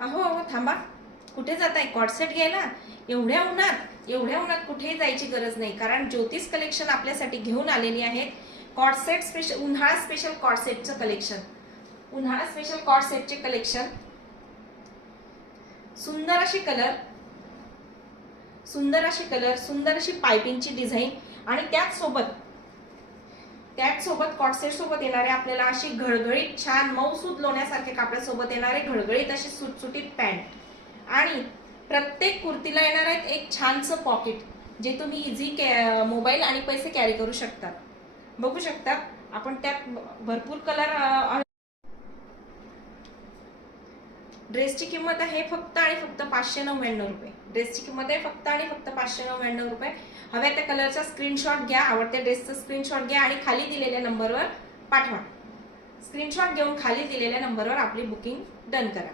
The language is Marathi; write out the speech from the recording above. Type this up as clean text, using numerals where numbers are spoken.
अहो अहो थांबा, कुठे जाताय? कॉर्डसेट घ्यायला? एवढ्या उन्हात कुठेही जायची गरज नाही, कारण ज्योतिष कलेक्शन आपल्यासाठी घेऊन आलेली आहे कॉर्डसेट स्पेशल, उन्हाळा स्पेशल कॉर्डसेटचं कलेक्शन. उन्हाळा स्पेशल कॉर्डसेटचे कलेक्शन. सुंदर अशी कलर, सुंदर अशी पाइपिंगची डिझाईन आणि त्याचसोबत कॉर्डसेट सोबत येणारे आपल्याला अशी घळघळीत छान मऊसूद लोण्यासारखे कापडासोबत येणारे घळघळीत अशी सुटसुटीत पॅन्ट आणि प्रत्येक कुर्तीला येणार आहेत एक छानसं पॉकेट, जे तुम्ही इझी मोबाईल आणि पैसे कॅरी करू शकता. बघू शकता आपण त्यात भरपूर कलर. ड्रेसची किंमत आहे फक्त आणि फक्त 599 रुपये. ड्रेसची किंमत आहे फक्त आणि फक्त 599 रुपये. हव्या त्या कलरचा स्क्रीनशॉट घ्या, आवडत्या ड्रेसचा स्क्रीनशॉट घ्या आणि खाली दिलेल्या नंबरवर पाठवा. स्क्रीनशॉट घेऊन खाली दिलेल्या नंबरवर आपली बुकिंग डन करा.